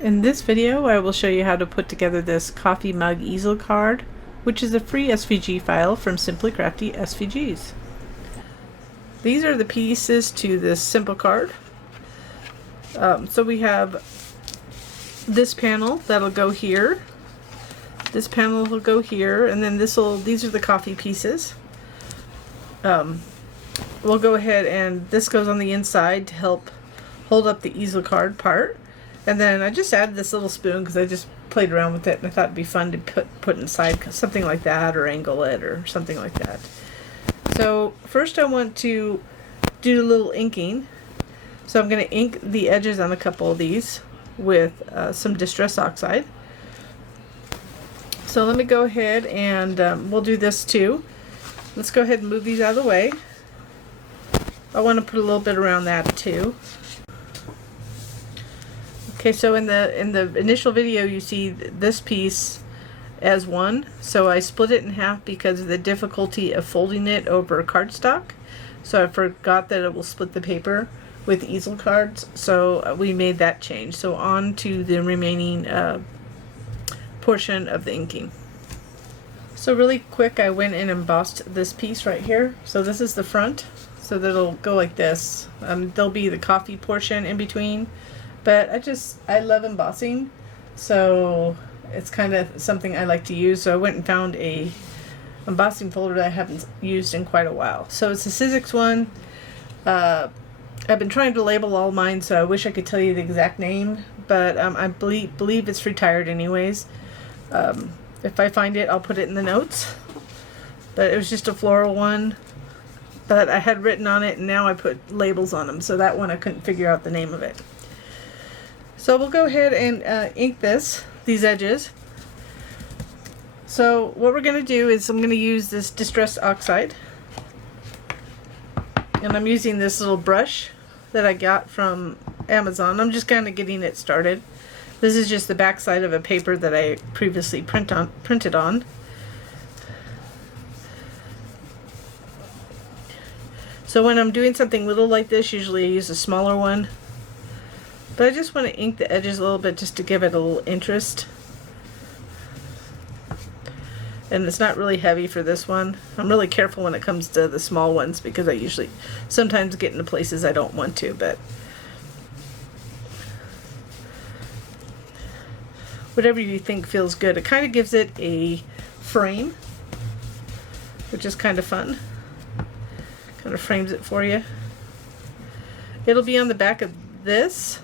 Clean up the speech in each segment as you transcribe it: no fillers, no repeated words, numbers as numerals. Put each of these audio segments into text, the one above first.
In this video, I will show you how to put together this coffee mug easel card, which is a free SVG file from Simply Crafty SVGs. These are the pieces to this simple card. So we have this panel that'll go here. This panel will go here, and then these are the coffee pieces. We'll go ahead and this goes on the inside to help hold up the easel card part. And then I just added this little spoon because I just played around with it and I thought it'd be fun to put inside something like that, or angle it or something like that. So first I want to do a little inking. So I'm going to ink the edges on a couple of these with some Distress Oxide. So let me go ahead and we'll do this too. Let's go ahead and move these out of the way. I want to put a little bit around that too. Okay, so in the initial video you see this piece as one, so I split it in half because of the difficulty of folding it over cardstock. So I forgot that it will split the paper with easel cards, so we made that change. So on to the remaining portion of the inking. So really quick, I went and embossed this piece right here. So this is the front, so that'll go like this. There'll be the coffee portion in between. But I love embossing, so it's kind of something I like to use. So I went and found a embossing folder that I haven't used in quite a while. So it's a Sizzix one. I've been trying to label all mine, so I wish I could tell you the exact name, but I believe it's retired anyways. If I find it, I'll put it in the notes. But it was just a floral one, but I had written on it, and now I put labels on them. So that one I couldn't figure out the name of it. So we'll go ahead and ink these edges. So what we're going to do is I'm going to use this Distress Oxide. And I'm using this little brush that I got from Amazon. I'm just kind of getting it started. This is just the back side of a paper that I previously printed on. So when I'm doing something little like this, usually I use a smaller one. But I just want to ink the edges a little bit just to give it a little interest. And it's not really heavy for this one. I'm really careful when it comes to the small ones because I usually sometimes get into places I don't want to, but whatever you think feels good. It kind of gives it a frame, which is kind of fun. Kind of frames it for you. It'll be on the back of this.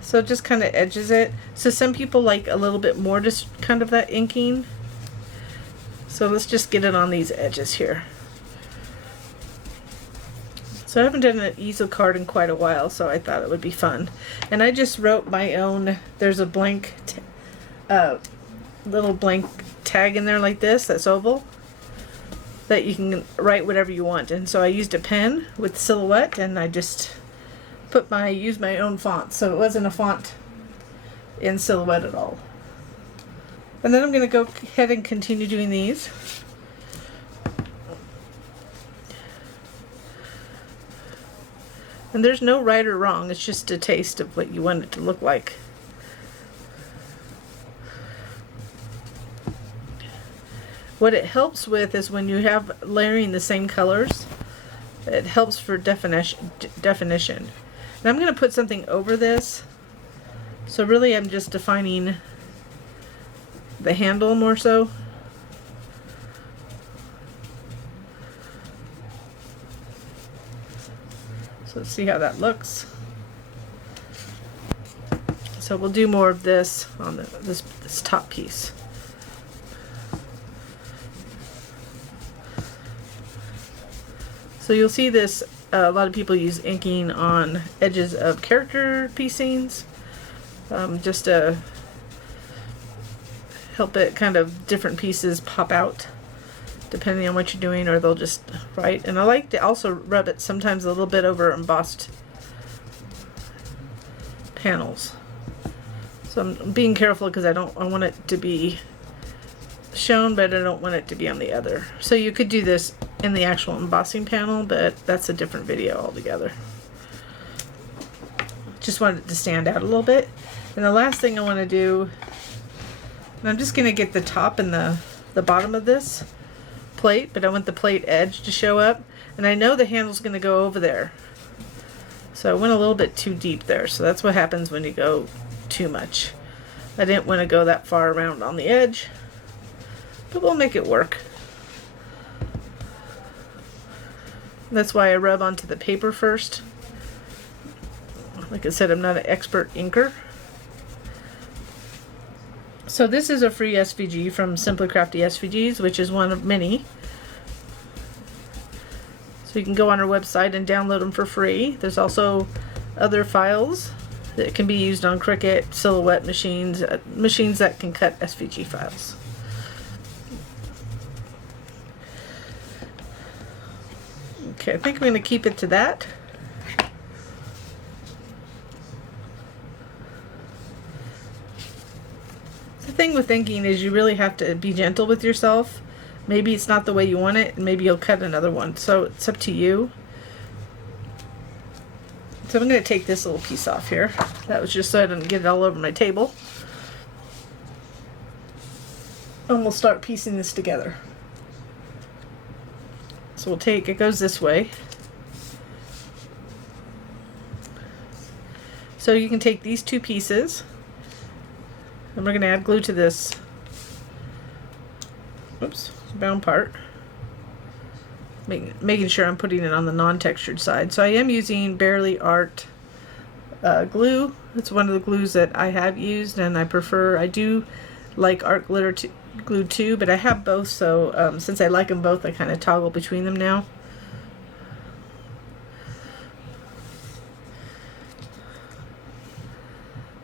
So it just kind of edges it. So some people like a little bit more just kind of that inking. So let's just get it on these edges here. So I haven't done an easel card in quite a while, so I thought it would be fun. And I just wrote my own, there's a blank, little blank tag in there like this, that's oval, that you can write whatever you want. And so I used a pen with Silhouette, and I just used my own font, so it wasn't a font in Silhouette at all. And then I'm going to go ahead and continue doing these. And there's no right or wrong, it's just a taste of what you want it to look like. What it helps with is when you have layering the same colors, it helps for definition. And I'm going to put something over this. So really I'm just defining the handle more so. So let's see how that looks. So we'll do more of this on this top piece. So you'll see this, a lot of people use inking on edges of character piecings, just to help it kind of different pieces pop out depending on what you're doing, or they'll just write. And I like to also rub it sometimes a little bit over embossed panels. So I'm being careful because I want it to be shown, but I don't want it to be on the other. So you could do this in the actual embossing panel, but that's a different video altogether. Just wanted it to stand out a little bit. And the last thing I want to do, and I'm just going to get the top and the bottom of this plate, but I want the plate edge to show up. And I know the handle's going to go over there. So I went a little bit too deep there. So that's what happens when you go too much. I didn't want to go that far around on the edge, but we'll make it work. That's why I rub onto the paper first. Like I said, I'm not an expert inker. So this is a free SVG from Simply Crafty SVGs, which is one of many. So you can go on our website and download them for free. There's also other files that can be used on Cricut, Silhouette machines, machines that can cut SVG files. Okay, I think I'm going to keep it to that. The thing with inking is you really have to be gentle with yourself. Maybe it's not the way you want it, and maybe you'll cut another one. So it's up to you. So I'm going to take this little piece off here. That was just so I didn't get it all over my table. And we'll start piecing this together. So we'll take, it goes this way. So you can take these two pieces, and we're going to add glue to this, oops, bound part. Making sure I'm putting it on the non-textured side. So I am using Barely Art glue. It's one of the glues that I have used, and I do like art glue too, but I have both, so since I like them both, I kind of toggle between them now.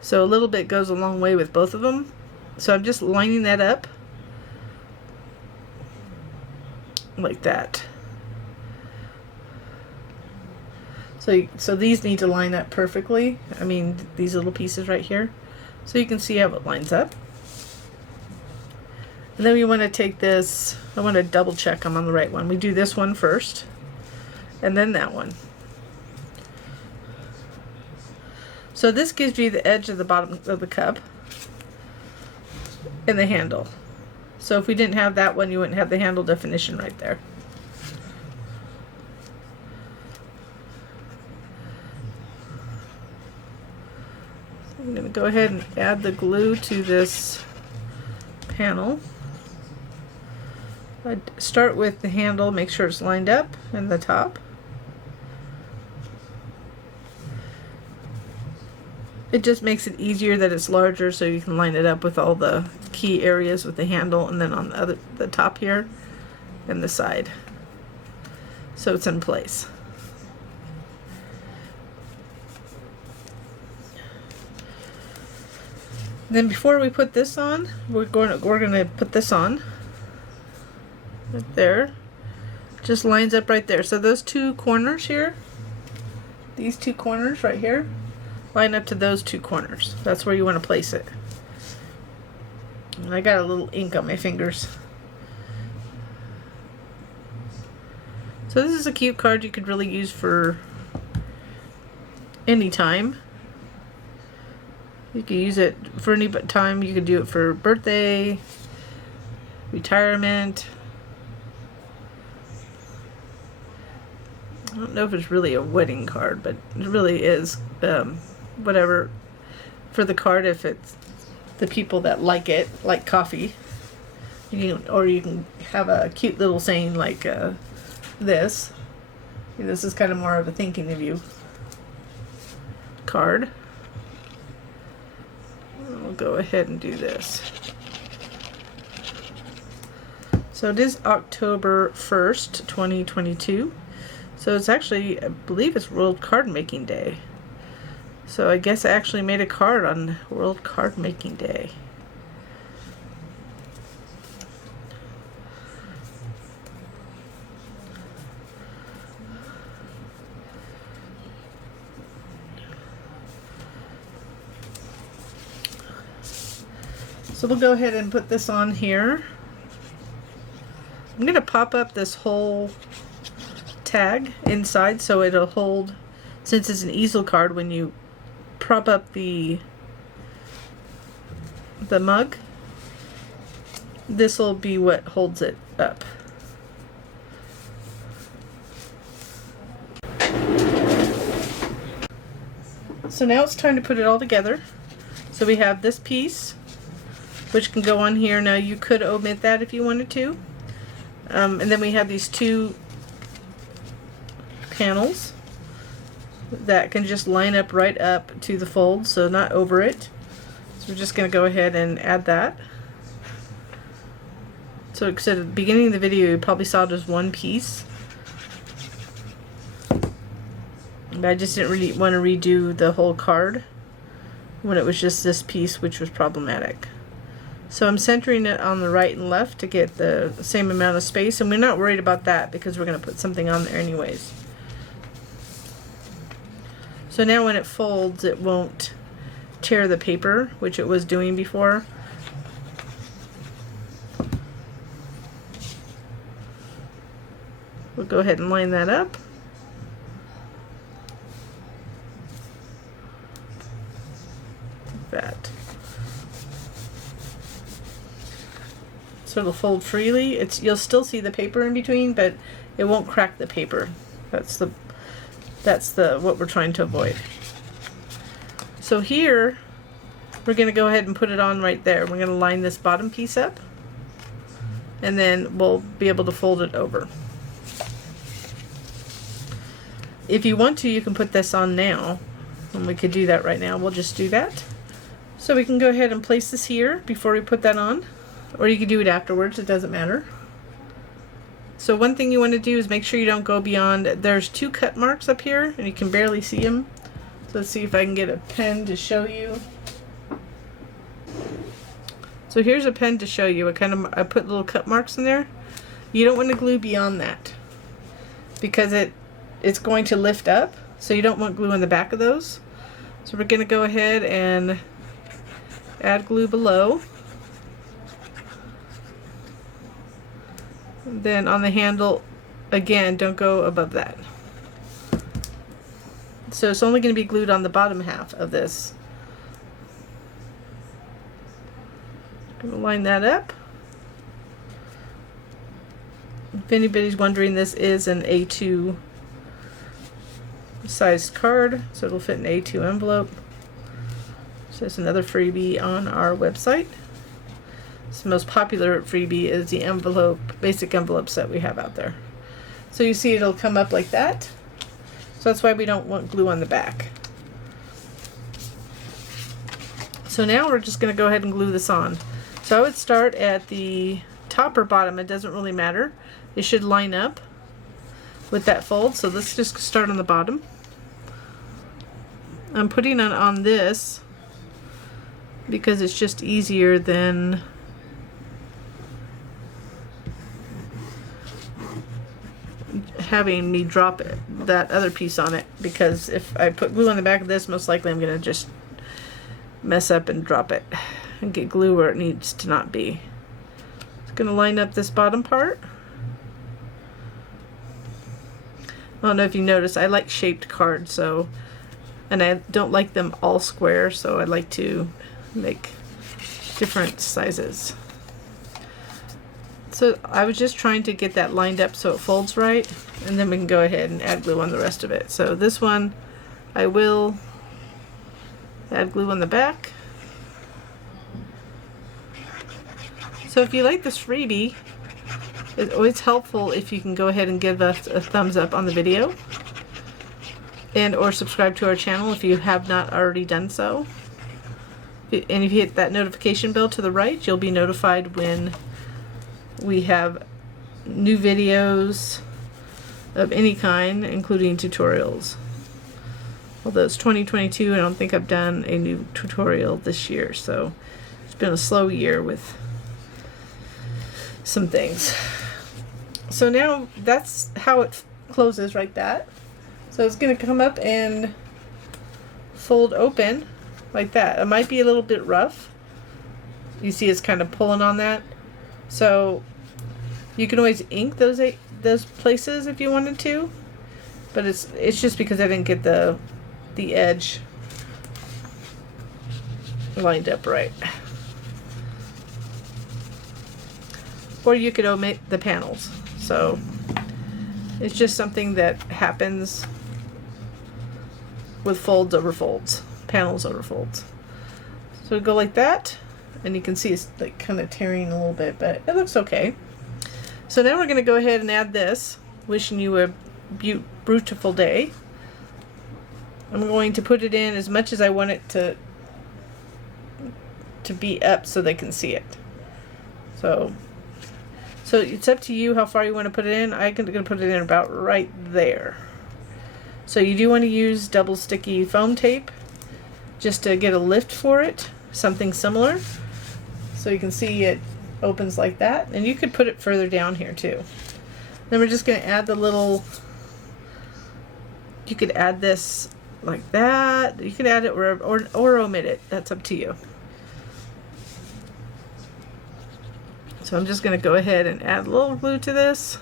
So a little bit goes a long way with both of them. So I'm just lining that up like that. So these need to line up perfectly. I mean, these little pieces right here. So you can see how it lines up. And then we want to take this, I want to double check I'm on the right one. We do this one first, and then that one. So this gives you the edge of the bottom of the cup and the handle. So if we didn't have that one, you wouldn't have the handle definition right there. So I'm going to go ahead and add the glue to this panel. I start with the handle, make sure it's lined up in the top. It just makes it easier that it's larger, so you can line it up with all the key areas with the handle, and then on the top here and the side, so it's in place. Then before we put this on, we're going to put this on. Right there, just lines up right there. So those two corners here, these two corners right here, line up to those two corners. That's where you want to place it. And I got a little ink on my fingers. So this is a cute card you could really use for any time. You could use it for any time. You could do it for birthday, retirement. I don't know if it's really a wedding card, but it really is whatever for the card. If it's the people that like it, like coffee, you can have a cute little saying like this. This is kind of more of a thinking of you card. I'll go ahead and do this. So it is October 1st, 2022. So it's actually, I believe it's World Card Making Day. So I guess I actually made a card on World Card Making Day. So we'll go ahead and put this on here. I'm going to pop up this whole tag inside so it'll hold, since it's an easel card, when you prop up the the mug, this will be what holds it up. So now it's time to put it all together. So we have this piece, which can go on here. Now you could omit that if you wanted to. And then we have these two panels that can just line up right up to the fold, so not over it. So we're just going to go ahead and add that. So at the beginning of the video you probably saw just one piece. But I just didn't really want to redo the whole card when it was just this piece, which was problematic. So I'm centering it on the right and left to get the same amount of space, and we're not worried about that because we're going to put something on there anyways. So now when it folds, it won't tear the paper, which it was doing before. We'll go ahead and line that up. Like that. So it'll fold freely. You'll still see the paper in between, but it won't crack the paper. That's what we're trying to avoid. So here we're going to go ahead and put it on right there. We're going to line this bottom piece up, and then we'll be able to fold it over. If you want to, you can put this on now, and we could do that right now. We'll just do that. So we can go ahead and place this here before we put that on, or you can do it afterwards, it doesn't matter. So one thing you want to do is make sure you don't go beyond, there's 2 cut marks up here and you can barely see them. So let's see if I can get a pen to show you. So here's a pen to show you. I put little cut marks in there. You don't want to glue beyond that because it's going to lift up, so you don't want glue in the back of those. So we're going to go ahead and add glue below. Then on the handle, again, don't go above that. So it's only going to be glued on the bottom half of this. I'm going to line that up. If anybody's wondering, this is an A2 sized card, so it'll fit an A2 envelope. So it's another freebie on our website. The most popular freebie is the envelope, basic envelopes that we have out there. So you see it'll come up like that. So that's why we don't want glue on the back. So now we're just going to go ahead and glue this on. So I would start at the top or bottom, it doesn't really matter. It should line up with that fold. So let's just start on the bottom. I'm putting it on this because it's just easier than having me drop that other piece on it, because if I put glue on the back of this, most likely I'm going to just mess up and drop it and get glue where it needs to not be. It's going to line up this bottom part. I don't know if you noticed, I like shaped cards, and I don't like them all square, so I like to make different sizes. So I was just trying to get that lined up so it folds right, and then we can go ahead and add glue on the rest of it. So this one, I will add glue on the back. So if you like this freebie, it's always helpful if you can go ahead and give us a thumbs up on the video, and or subscribe to our channel if you have not already done so. And if you hit that notification bell to the right, you'll be notified when we have new videos of any kind, including tutorials. Although it's 2022, I don't think I've done a new tutorial this year, so it's been a slow year with some things. So now that's how it closes, like that. So it's going to come up and fold open like that. It might be a little bit rough. You see it's kind of pulling on that. So you can always ink those places if you wanted to, but it's just because I didn't get the edge lined up right. or you could omit the panels. So it's just something that happens with folds over folds, panels over folds. So we go like that, and you can see it's like kind of tearing a little bit, but it looks okay. So now we're going to go ahead and add this. Wishing you a beautiful day. I'm going to put it in as much as I want it to be up so they can see it. So it's up to you how far you want to put it in. I'm going to put it in about right there. So you do want to use double sticky foam tape just to get a lift for it, something similar. So you can see it opens like that, and you could put it further down here too. Then we're just going to add the little, you could add this like that. You can add it or omit it. That's up to you. So I'm just going to go ahead and add a little glue to this.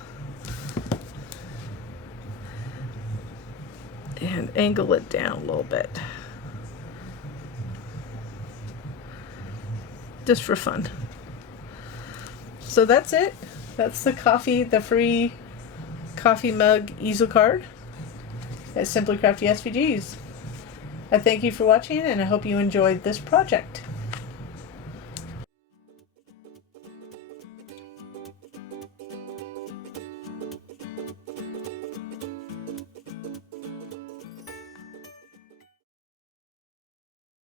And angle it down a little bit. Just for fun. So that's it. That's the free coffee mug easel card at Simply Crafty SVGs. I thank you for watching, and I hope you enjoyed this project.